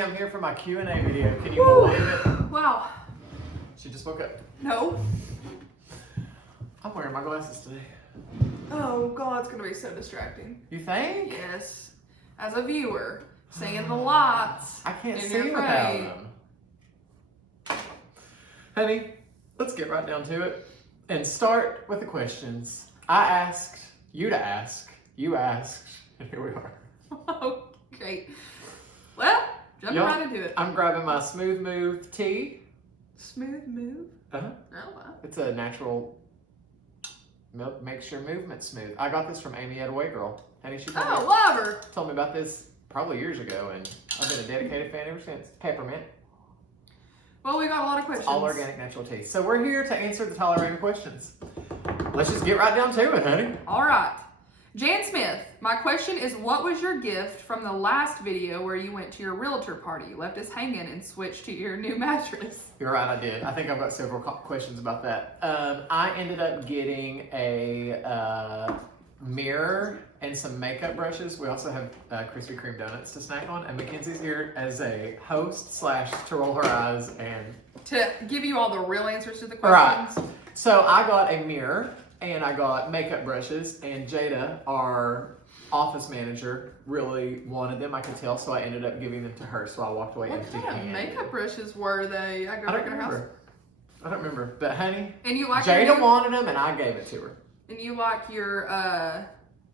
honey, I'm here for my Q&A video. Can you believe it? Wow. She just woke up. No. I'm wearing my glasses today. Oh God, it's gonna be so distracting. You think? Yes. As a viewer, seeing the lights. I can't in see your without frame. them. Honey, let's get right down to it and start with the questions. I asked, you to ask, you asked, and here we are. Oh, great. Well, jumping right into it. I'm grabbing my Smooth Move tea. Smooth move? Uh-huh. Oh, wow. It's a natural milk, makes your movement smooth. I got this from Amy at Away Girl. Honey, she Oh, love her. told me about this probably years ago, and I've been a dedicated fan ever since. Peppermint. Well, we got a lot of questions. All organic natural tea. So we're here to answer the Tyler Ramey questions. Let's just get right down to it, honey. All right. Jan Smith, my question is, what was your gift from the last video where you went to your realtor party? You left us hanging and switched to your new mattress. You're right, I did. I think I've got several questions about that. I ended up getting a mirror and some makeup brushes. We also have Krispy Kreme donuts to snack on. And Mackenzie's here as a host / to roll her eyes and... To give you all the real answers to the questions. Right. So I got a mirror and I got makeup brushes, and Jada, our office manager, really wanted them. I could tell, so I ended up giving them to her. So I walked away What empty kind of handed. makeup brushes were they? I I don't remember. I don't remember. But honey, And you like Jada wanted them and I gave it to her. And you like your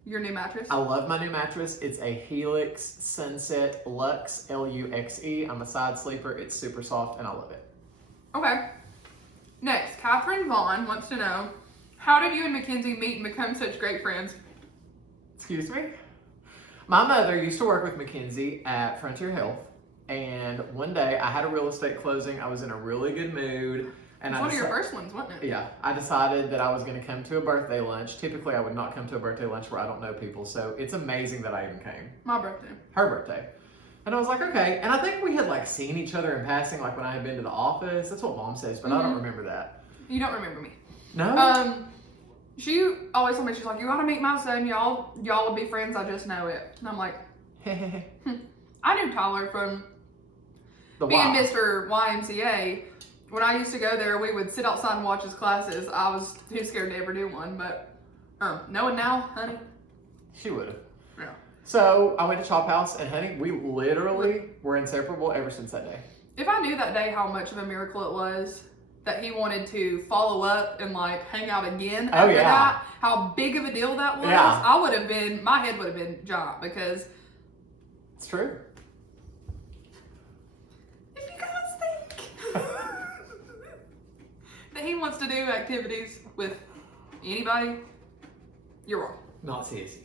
new mattress? I love my new mattress. It's a Helix Sunset Luxe, Luxe. I'm a side sleeper. It's super soft and I love it. Okay. Next, Catherine Vaughn wants to know, how did you and Mackenzie meet and become such great friends? Excuse me? My mother used to work with Mackenzie at Frontier Health, and one day I had a real estate closing. I was in a really good mood. And It's one of your first ones, wasn't it? Yeah, I decided that I was going to come to a birthday lunch. Typically, I would not come to a birthday lunch where I don't know people, so it's amazing that I even came. My birthday. Her birthday. And I was like, okay. And I think we had like seen each other in passing, like when I had been to the office. That's what Mom says, but I don't remember that. You don't remember me. No? She always told me, she's like, you gotta meet my son, y'all will be friends, I just know it. And I'm like, I knew Tyler from being Mr. YMCA. When I used to go there, we would sit outside and watch his classes. I was too scared to ever do one, but knowing now, honey. She would have. Yeah. So I went to Chop House, and honey, we literally were inseparable ever since that day. If I knew that day how much of a miracle it was that he wanted to follow up and like hang out again after that, how big of a deal that was, I would have been, my head would have been giant because it's true. If you guys think that he wants to do activities with anybody, you're wrong. Not sissy.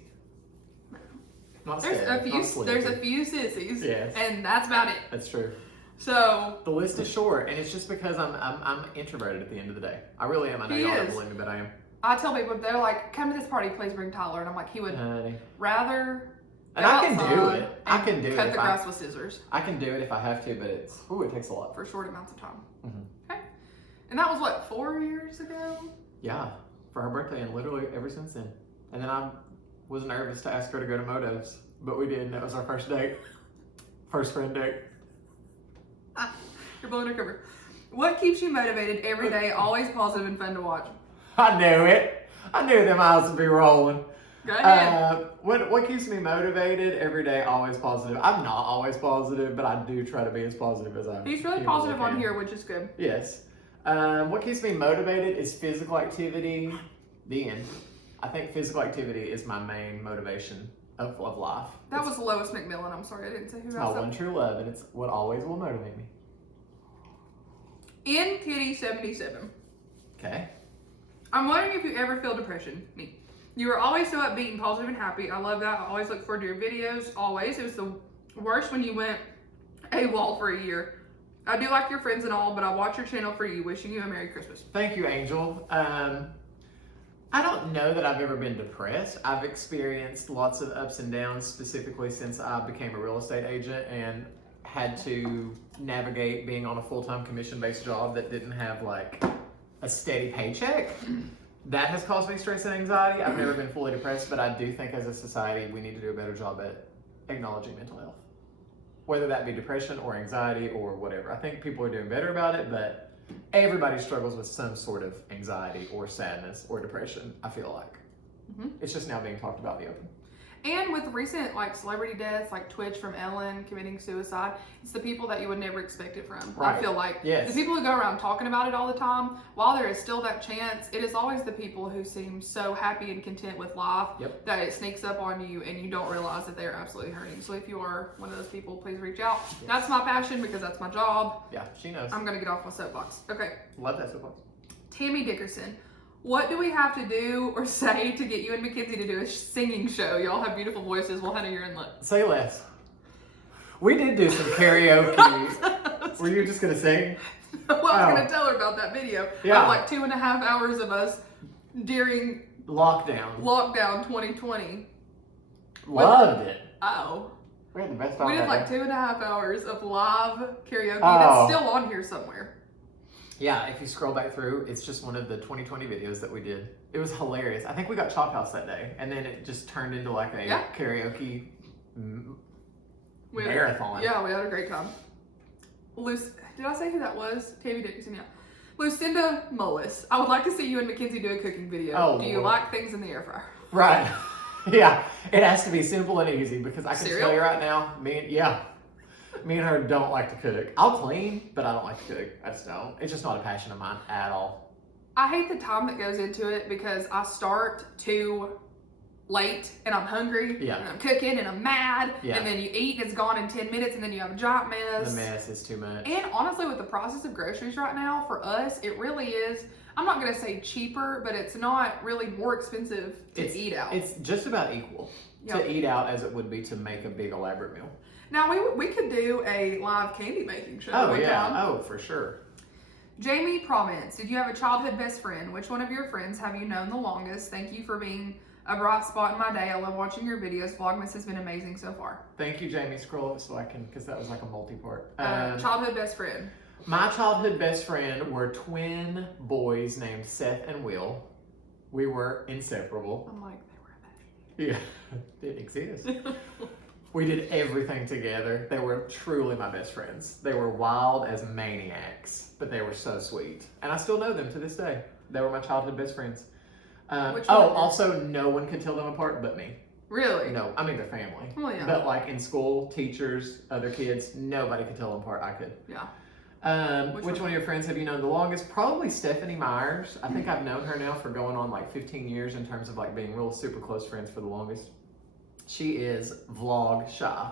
Not There's scared, there's a few sissies, yes, and that's about it. That's true. So the list is short, and it's just because I'm introverted at the end of the day. I really am. I know y'all don't believe me, but I am. I tell people, they're like, "Come to this party, please bring Tyler," and I'm like, he would rather. And I can do it. I can do it. Cut the grass with scissors. I can do it if I have to, but it takes a lot for short amounts of time. Mm-hmm. Okay, and that was what, 4 years ago? Yeah, for her birthday, and literally ever since then. And then I was nervous to ask her to go to Modo's, but we did, and that was our first date, first friend date. You're blowing her cover. What keeps you motivated every day, always positive and fun to watch? I knew it. I knew them eyes would be rolling. Go ahead. What keeps me motivated every day, always positive? I'm not always positive, but I do try to be as positive as I can. He's really positive on here, which is good. Yes. What keeps me motivated is physical activity. The end. I think physical activity is my main motivation of life. That was Lois McMillan. I'm sorry, I didn't say who else. It's my one true love, and it's what always will motivate me. In Kitty 77. Okay. I'm wondering if you ever feel depression. Me. You are always so upbeat and positive and happy. I love that. I always look forward to your videos. Always. It was the worst when you went AWOL for a year. I do like your friends and all, but I watch your channel for you. Wishing you a Merry Christmas. Thank you, Angel. I don't know that I've ever been depressed. I've experienced lots of ups and downs, specifically since I became a real estate agent and had to navigate being on a full-time commission-based job that didn't have like a steady paycheck. That has caused me stress and anxiety. I've never been fully depressed, but I do think as a society we need to do a better job at acknowledging mental health. whether that be depression or anxiety or whatever. I think people are doing better about it, but everybody struggles with some sort of anxiety or sadness or depression, I feel like. It's just now being talked about in the open. And with recent like celebrity deaths, like Twitch from Ellen committing suicide, it's the people that you would never expect it from. Right. I feel like Yes. the people who go around talking about it all the time, while there is still that chance, it is always the people who seem so happy and content with life that it sneaks up on you and you don't realize that they're absolutely hurting. So if you are one of those people, please reach out. Yes. That's my passion because that's my job. Yeah, she knows. I'm gonna get off my soapbox. Okay. Love that soapbox. Tammy Dickerson. What do we have to do or say to get you and Mackenzie to do a singing show? Y'all have beautiful voices. Well, Hannah, you're in luck. Say less. We did do some karaoke. Were you just going to sing? Well, I was going to tell her about that video. Yeah. Of like 2.5 hours of us during Lockdown 2020. Loved it. Oh. We had the best time. We did like 2.5 hours of live karaoke. Oh. That's still on here somewhere. Yeah, if you scroll back through, it's just one of the 2020 videos that we did. It was hilarious. I think we got Chop House that day, and then it just turned into like a karaoke marathon. Yeah, we had a great time. Did I say who that was? Tammy Dickinson, yeah. Lucinda Mullis. I would like to see you and Mackenzie do a cooking video. Oh, do you like things in the air fryer? Right. Yeah, it has to be simple and easy because I can Cereal? tell you right now, me and her don't like to cook. I'll clean, but I don't like to cook. I just don't. It's just not a passion of mine at all. I hate the time that goes into it because I start too late and I'm hungry and I'm cooking and I'm mad and then you eat and it's gone in 10 minutes and then you have a giant mess. The mess is too much. And honestly, with the process of groceries right now, for us, it really is, I'm not going to say cheaper, but it's not really more expensive to eat out. It's just about equal to eat out as it would be to make a big elaborate meal. Now, we could do a live candy making show. Oh, yeah. Time. Oh, for sure. Jamie Prominence, did you have a childhood best friend? Which one of your friends have you known the longest? Thank you for being a bright spot in my day. I love watching your videos. Vlogmas has been amazing so far. Thank you, Jamie. Scroll up so I can, because that was like a multi-part. Childhood best friend. My childhood best friend were twin boys named Seth and Will. We were inseparable. I'm like, they were Yeah, didn't exist. We did everything together. They were truly my best friends. They were wild as maniacs, but they were so sweet. And I still know them to this day. They were my childhood best friends. Also, no one could tell them apart but me. Really? No, I mean their family. Well, yeah. But like in school, teachers, other kids, nobody could tell them apart. I could. Yeah. Which one of your friends have you known the longest? Probably Stephanie Myers. I think I've known her now for going on like 15 years in terms of like being real super close friends for the longest. She is vlog shy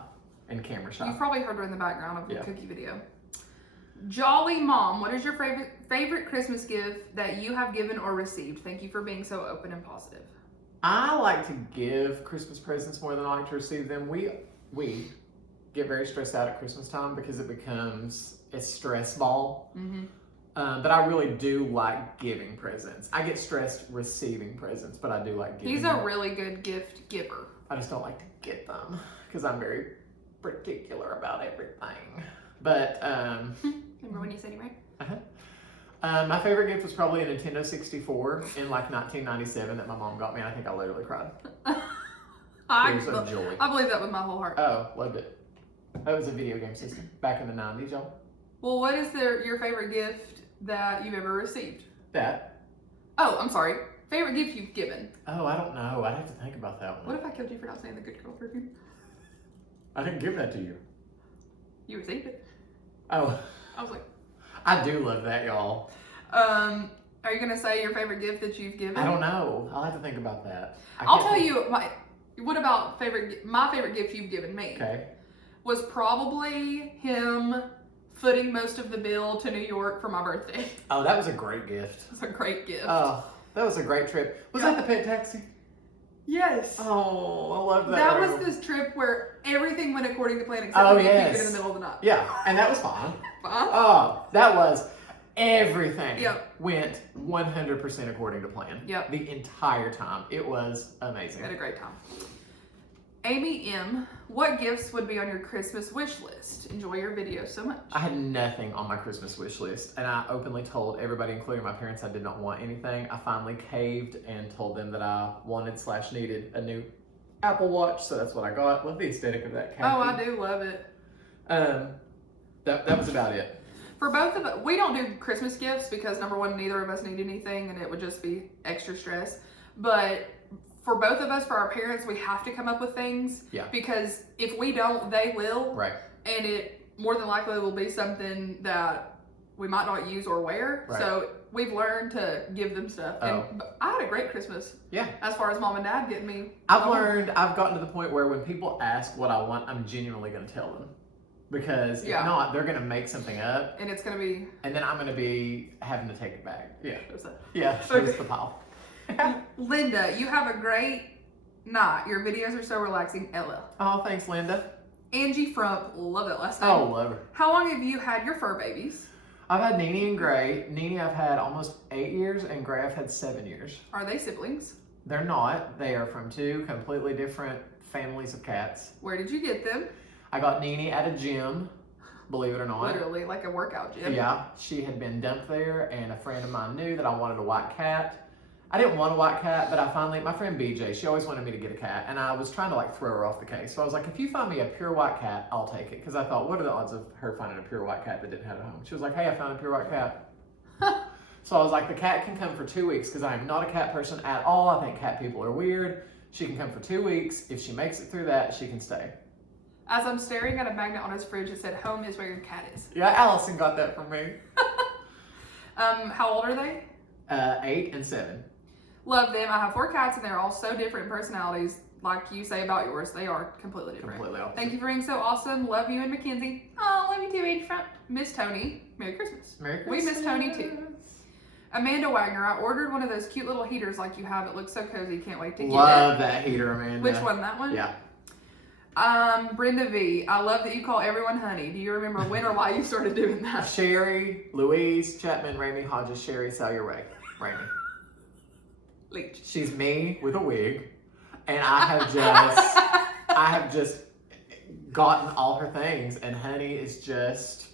and camera shy. You've probably heard her in the background of the cookie video. Jolly Mom, what is your favorite Christmas gift that you have given or received? Thank you for being so open and positive. I like to give Christmas presents more than I like to receive them. We get very stressed out at Christmas time because it becomes a stress ball. Mm-hmm. But I really do like giving presents. I get stressed receiving presents, but I do like giving them. He's a really good gift giver. I just don't like to get them because I'm very particular about everything. But remember when you said you right? My favorite gift was probably a Nintendo 64 in like 1997 that my mom got me. I think I literally cried. I Tears of joy. I believe that with my whole heart. Oh, loved it. That was a video game system back in the 90s, y'all. Well, what is your favorite gift that you've ever received? That. Oh, I'm sorry. Favorite gift you've given? Oh, I don't know. I'd have to think about that one. What if I killed you for not saying the Good Girl perfume? I didn't give that to you. You received it. Oh. I was like. I do love that, y'all. Are you going to say your favorite gift that you've given? I don't know. I'll have to think about that. I'll tell you, what about my favorite gift you've given me? Okay. Was probably him footing most of the bill to New York for my birthday. Oh, that was a great gift. It was a great gift. Oh, that was a great trip. Was that the pet taxi? Yes. Oh, I love that. That was this trip where everything went according to plan except for me keeping it in the middle of the night. Yeah, and that was fine. Fine. Oh, that was everything. Yep. Went 100% according to plan. Yep. The entire time. It was amazing. We had a great time. Amy M, what gifts would be on your Christmas wish list? Enjoy your video so much. I had nothing on my Christmas wish list, and I openly told everybody, including my parents, I did not want anything. I finally caved and told them that I wanted/needed a new Apple Watch, so that's what I got. Love the aesthetic of that khaki. Oh, I do love it. That was about it. For both of us, we don't do Christmas gifts because number one, neither of us need anything and it would just be extra stress. But for both of us, for our parents, we have to come up with things. Yeah. Because if we don't, they will. Right. And it more than likely will be something that we might not use or wear. Right. So we've learned to give them stuff. Oh. And I had a great Christmas. Yeah. As far as mom and dad getting me. I've gotten to the point where when people ask what I want, I'm genuinely going to tell them. Because if not, they're going to make something up. And it's going to be. And then I'm going to be having to take it back. Yeah. Yeah. Shows the pile. Linda, you have a great night. Your videos are so relaxing. LL. Oh, thanks, Linda. Angie Frump, love it last name. Oh, love her. How long have you had your fur babies? I've had Nene and Gray. Nene I've had almost 8 years, and Gray I've had 7 years. Are they siblings? They're not. They are from 2 completely different families of cats. Where did you get them? I got Nene at a gym, believe it or not. Literally, like a workout gym. Yeah, she had been dumped there, and a friend of mine knew that I wanted a white cat. I didn't want a white cat, but my friend BJ, she always wanted me to get a cat, and I was trying to like throw her off the case. So I was like, if you find me a pure white cat, I'll take it. Because I thought, what are the odds of her finding a pure white cat that didn't have a home? She was like, hey, I found a pure white cat. So I was like, the cat can come for 2 weeks because I am not a cat person at all. I think cat people are weird. She can come for 2 weeks. If she makes it through that, she can stay. As I'm staring at a magnet on his fridge that said, home is where your cat is. Yeah, Allison got that from me. How old are they? 8 and 7. Love them. I have 4 cats and they're all so different in personalities. Like you say about yours, they are completely different. Completely opposite. Thank you for being so awesome. Love you and Mackenzie. Oh, love you too, Angie Front. Miss Tony. Merry Christmas. Merry Christmas. We miss Tony too. Amanda Wagner, I ordered one of those cute little heaters like you have. It looks so cozy. Can't wait to get it. Love that heater, Amanda. Which one? That one? Yeah. Brenda V, I love that you call everyone honey. Do you remember when or why you started doing that? Sherry, Louise, Chapman, Ramey, Hodges, Sherry, Salyer, Ramey. Leach. She's me with a wig, and I have just gotten all her things, and honey is just,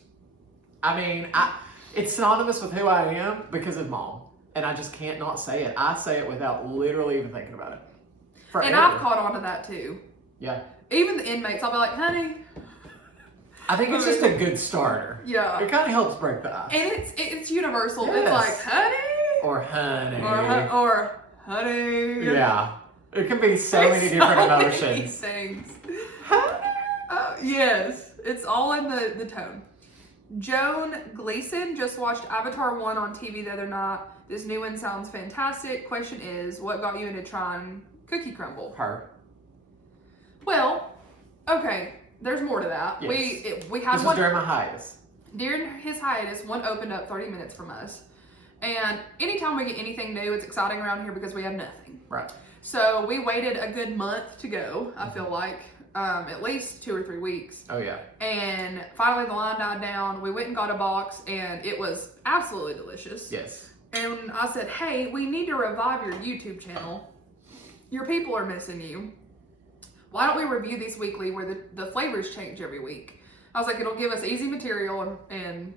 it's synonymous with who I am because of mom, and I just can't not say it. I say it without literally even thinking about it. Forever. And I've caught on to that too. Yeah. Even the inmates, I'll be like, honey. I think it's just a good starter. Yeah. It kind of helps break the ice. And it's universal. Yes. It's like, honey. Or honey. Or honey. Yeah. It can be so many different emotions. Many things. Yes. It's all in the tone. Joan Gleason just watched Avatar 1 on TV the other night. This new one sounds fantastic. Question is, what got you into trying Cookie Crumble? Her. Well, okay. There's more to that. Yes. We had this one was during my hiatus. During his hiatus, one opened up 30 minutes from us. And anytime we get anything new, it's exciting around here because we have nothing. Right. So we waited a good month to go, I feel like. At least 2 or 3 weeks. Oh, yeah. And finally the line died down. We went and got a box and it was absolutely delicious. Yes. And I said, hey, we need to revive your YouTube channel. Your people are missing you. Why don't we review these weekly where the flavors change every week? I was like, it'll give us easy material and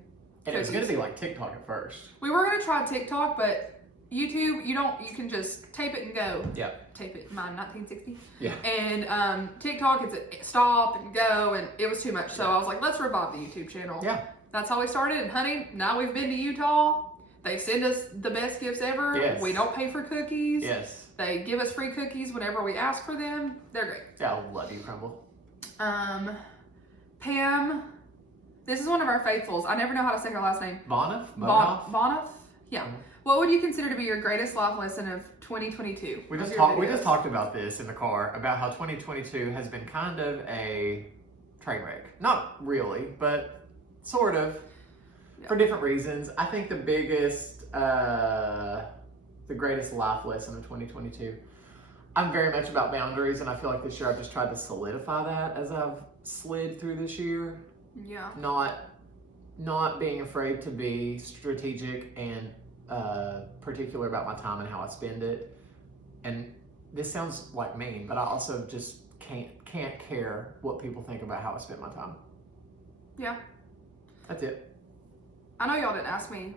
it was going to be like TikTok at first. We were going to try TikTok, but YouTube, you can just tape it and go. Yeah. Tape it, mine 1960. Yeah. And TikTok, it's a stop and go, and it was too much. So I was like, let's revive the YouTube channel. Yeah. That's how we started. And honey, now we've been to Utah. They send us the best gifts ever. Yes. We don't pay for cookies. Yes. They give us free cookies whenever we ask for them. They're great. Yeah, I love you, Crumble. Pam, this is one of our faithfuls. I never know how to say her last name. Bonoff? Bonoff? Yeah. Mm-hmm. What would you consider to be your greatest life lesson of 2022? We just talked about this in the car, about how 2022 has been kind of a train wreck. Not really, but sort of. Yeah. For different reasons. I think the biggest, the greatest life lesson of 2022, I'm very much about boundaries, and I feel like this year I've just tried to solidify that as I've slid through this year. Yeah. Not being afraid to be strategic and particular about my time and how I spend it. And this sounds like mean, but I also just can't care what people think about how I spend my time. Yeah. That's it. I know y'all didn't ask me,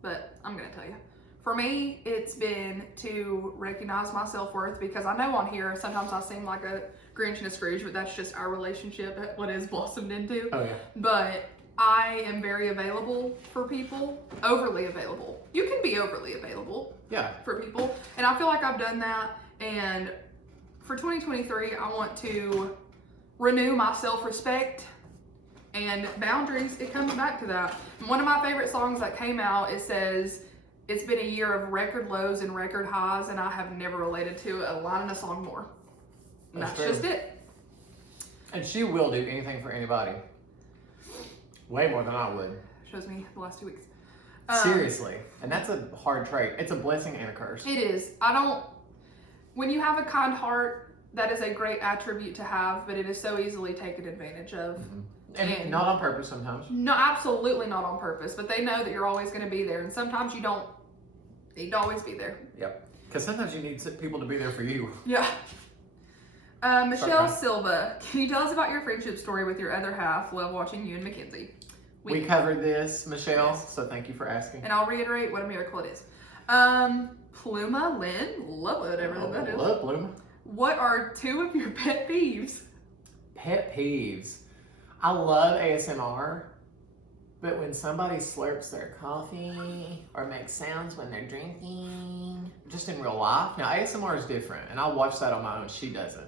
but I'm gonna tell you. For me, it's been to recognize my self-worth, because I know on here sometimes I seem like a Grinch and a Scrooge, but that's just our relationship, what it's blossomed into. Oh, yeah. But I am very available for people, overly available. You can be overly available for people. And I feel like I've done that. And for 2023, I want to renew my self-respect and boundaries. It comes back to that. One of my favorite songs that came out, it says, it's been a year of record lows and record highs, and I have never related to a line in a song more. And that's just it. And she will do anything for anybody. Way more than I would. Shows me the last 2 weeks. Seriously. And that's a hard trait. It's a blessing and a curse. It is. When you have a kind heart, that is a great attribute to have, but it is so easily taken advantage of. Mm-hmm. And not on purpose sometimes. No, absolutely not on purpose. But they know that you're always going to be there. And sometimes you don't need to always be there. Yep. Because sometimes you need people to be there for you. Yeah. Michelle Silva, can you tell us about your friendship story with your other half? Love watching you and Mackenzie. We covered this, Michelle, so thank you for asking. And I'll reiterate what a miracle it is. Pluma Lynn, love whatever that is. Love Pluma. What are 2 of your pet peeves? Pet peeves. I love ASMR, but when somebody slurps their coffee or makes sounds when they're drinking, just in real life. Now ASMR is different, and I'll watch that on my own. She doesn't.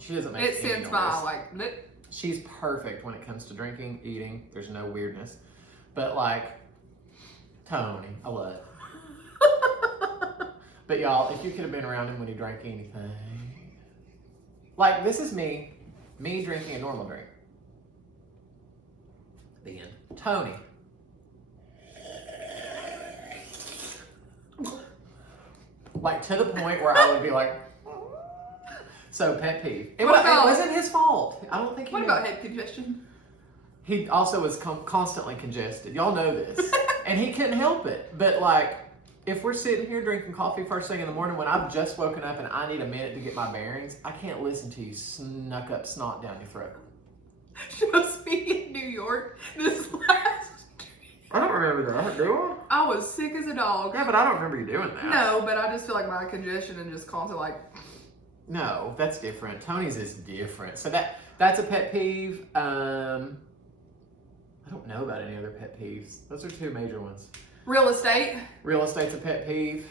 She doesn't make it any sends noise. by like blip. She's perfect when it comes to drinking, eating. There's no weirdness, but like Tony, I love it. But y'all, if you could have been around him when he drank anything, like this is me drinking a normal drink. The end. Tony. Like to the point where I would be like, so pet peeve. It wasn't his fault. I don't think he What knew. about head congestion? He also was constantly congested. Y'all know this. And he couldn't help it. But like, if we're sitting here drinking coffee first thing in the morning when I've just woken up and I need a minute to get my bearings, I can't listen to you snuck up snot down your throat. Just me in New York this last. I don't remember that, do I? I was sick as a dog. Yeah, but I don't remember you doing that. No, but I just feel like my congestion and just constantly like. No, that's different. Tony's is different. So that's a pet peeve. I don't know about any other pet peeves. Those are 2 major ones. Real estate. Real estate's a pet peeve.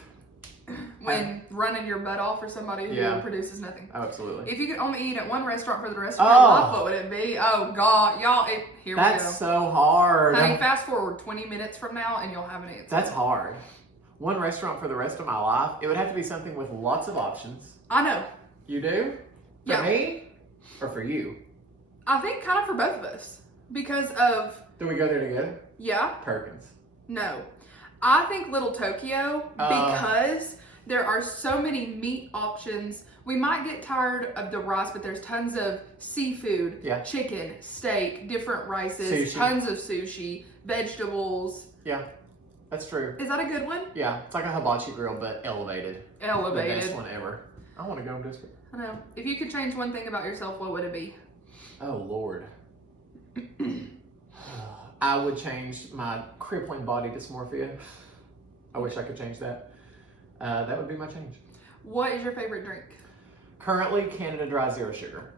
When running your butt off for somebody who produces nothing. Oh, absolutely. If you could only eat at one restaurant for the rest of your life, what would it be? Oh God, y'all! Here we go. That's so hard. Honey, fast forward 20 minutes from now, and you'll have an answer. That's hard. One restaurant for the rest of my life. It would have to be something with lots of options. I know. You do? For me? Or for you? I think kind of for both of us because of. Do we go there together? Yeah. Perkins. No. I think Little Tokyo because there are so many meat options. We might get tired of the rice, but there's tons of seafood, chicken, steak, different rices, tons of sushi, vegetables. Yeah, that's true. Is that a good one? Yeah, it's like a hibachi grill, but elevated. Elevated. The best one ever. I want to go visit. I know. If you could change one thing about yourself, what would it be? Oh, Lord. I would change my crippling body dysmorphia. I wish I could change that. That would be my change. What is your favorite drink? Currently, Canada Dry Zero Sugar.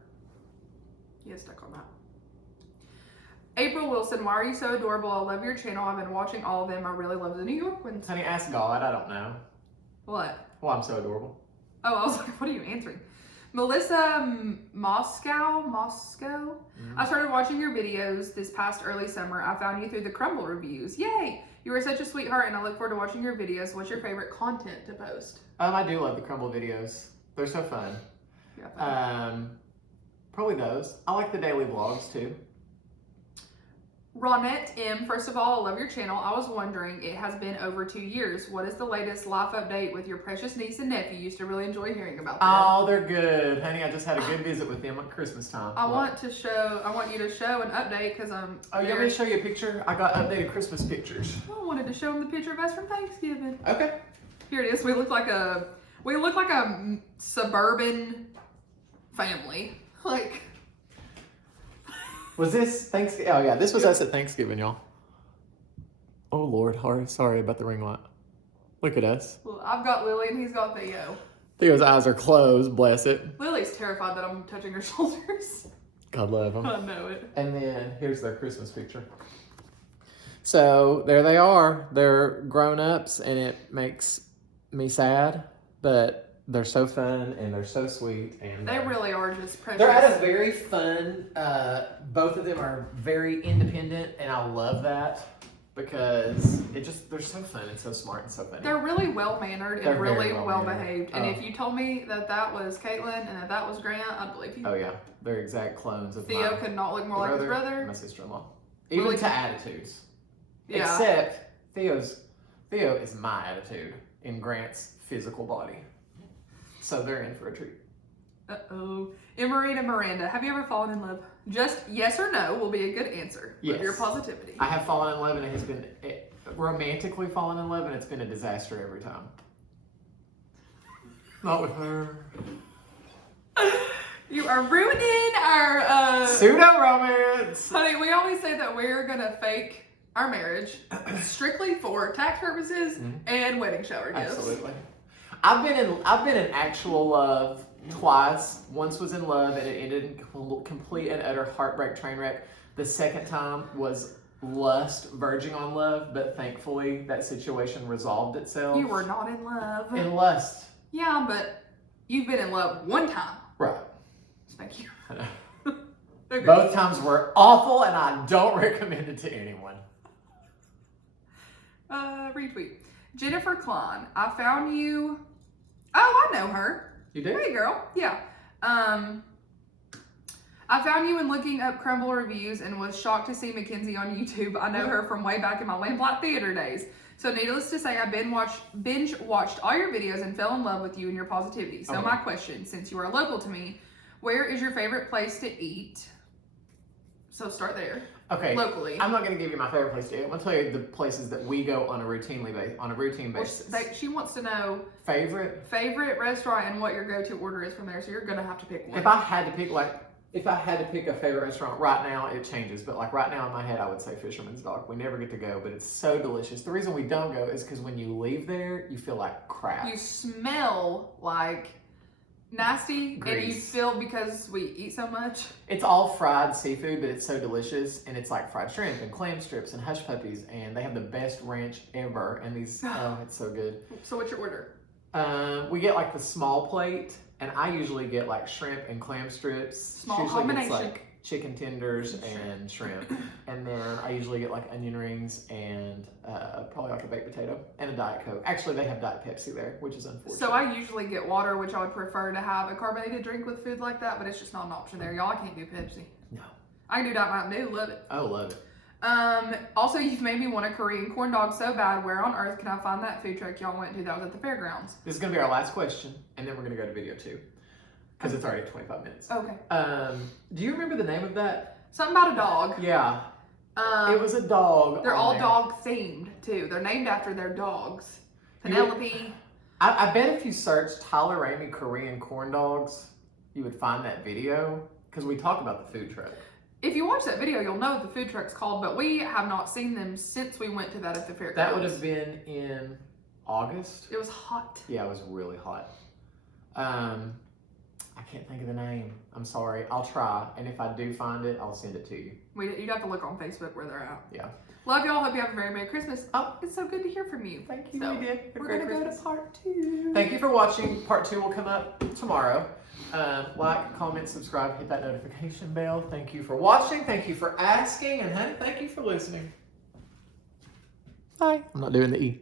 You get stuck on that. April Wilson, why are you so adorable? I love your channel. I've been watching all of them. I really love the New York ones. Honey, ask God. I don't know. What? Well, I'm so adorable. Oh, I was like, what are you answering? Melissa Moscow? Mm-hmm. I started watching your videos this past early summer. I found you through the Crumble reviews. Yay! You are such a sweetheart, and I look forward to watching your videos. What's your favorite content to post? I do love the Crumble videos. They're so fun. Yeah, probably those. I like the daily vlogs too. Ronette M, first of all, I love your channel. I was wondering, it has been over 2 years. What is the latest life update with your precious niece and nephew? Used to really enjoy hearing about them. Oh, they're good. Honey, I just had a good visit with them at Christmas time. I want you to show an update because I'm. Oh, you want me to show you a picture? I got updated Christmas pictures. I wanted to show them the picture of us from Thanksgiving. Okay. Here it is. We look like a suburban family. Like. Was this Thanksgiving? Oh yeah, this was us at Thanksgiving, y'all. Oh Lord, sorry about the ring light. Look at us. Well, I've got Lily and he's got Theo. Theo's eyes are closed, bless it. Lily's terrified that I'm touching her shoulders. God love them. I know it. And then here's their Christmas picture. So there they are. They're grown-ups, and it makes me sad, but they're so fun and they're so sweet. And they really are just precious. they're at a very fun. Both of them are very independent, and I love that because they're so fun and so smart and so funny. They're really well-mannered and They're very really well-mannered. well-behaved. And if you told me that that was Caitlin and that was Grant, I'd believe you. Oh yeah, they're exact clones of Theo my could not look more like his brother. my sister-in-law. Even Really? to attitudes. Yeah. Except Theo is my attitude in Grant's physical body. So they're in for a treat. Uh-oh. Emery and Miranda, have you ever fallen in love? Just yes or no will be a good answer with Yes. your positivity. I have fallen in love, and it has been romantically fallen in love, and it's been a disaster every time. Not with her. You are ruining our Pseudo romance. honey, we always say that we're gonna fake our marriage strictly for tax purposes and wedding shower gifts. Absolutely. I've been in actual love twice. Once was in love, and it ended in complete and utter heartbreak train wreck. The second time was lust verging on love, but thankfully that situation resolved itself. You were not in love. In lust. Yeah, but you've been in love one time. Right. Thank you. I know. Okay. Both times were awful, and I don't recommend it to anyone. Retweet. Jennifer Klein, I found you. Oh, I know her. You do? Hey, girl. Yeah. I found you when looking up Crumble reviews and was shocked to see Mackenzie on YouTube. I know her from way back in my Lamplight Theater days. So needless to say, I binge watched all your videos and fell in love with you and your positivity. So my question, since you are local to me, where is your favorite place to eat? So start there. Okay. Locally. I'm not going to give you my favorite place to eat. I'm going to tell you the places that we go on a routine basis. She wants to know Favorite restaurant and what your go-to order is from there. So you're gonna have to pick one. If I had to pick a favorite restaurant right now, it changes. But like right now in my head, I would say Fisherman's Dock. We never get to go, but it's so delicious. The reason we don't go is because when you leave there, you feel like crap. You smell like nasty, Grease. and you feel because we eat so much. It's all fried seafood, but it's so delicious, and it's like fried shrimp and clam strips and hush puppies, and they have the best ranch ever. And these, oh, it's so good. So what's your order? We get like the small plate, and I usually get like shrimp and clam strips. Small She usually combination. gets like chicken tenders and shrimp, and then I usually get like onion rings and probably like a baked potato and a Diet Coke. Actually, they have Diet Pepsi there, which is unfortunate. So I usually get water, which I would prefer to have a carbonated drink with food like that, but it's just not an option there, y'all. I can't do Pepsi. No. I can do Diet Mountain Dew, love it. Oh, love it. Also, you've made me want a Korean corn dog so bad. Where on earth can I find that food truck y'all went to that was at the fairgrounds? This is gonna be our last question, and then we're gonna go to video 2 because it's already 25 minutes. Okay. Do you remember the name of that? Something about a dog. Yeah. It was a dog. They're on all there. dog themed too. They're named after their dogs. Penelope. I bet if you search Tyler Ramey Korean corn dogs, you would find that video because we talk about the food truck. If you watch that video, you'll know what the food truck's called, but we have not seen them since we went to that at the fairgrounds. That would have been in August. It was hot. Yeah, it was really hot. I can't think of the name. I'm sorry. I'll try, and if I do find it, I'll send it to you. You'd have to look on Facebook where they're at. Yeah. Love y'all. Hope you have a very Merry Christmas. Oh, it's so good to hear from you. Thank you. So, We did. we're going to go to part 2. Thank you for watching. Part 2 will come up tomorrow. Like, comment, subscribe, hit that notification bell. Thank you for watching. Thank you for asking. And honey, thank you for listening. Bye. I'm not doing the E.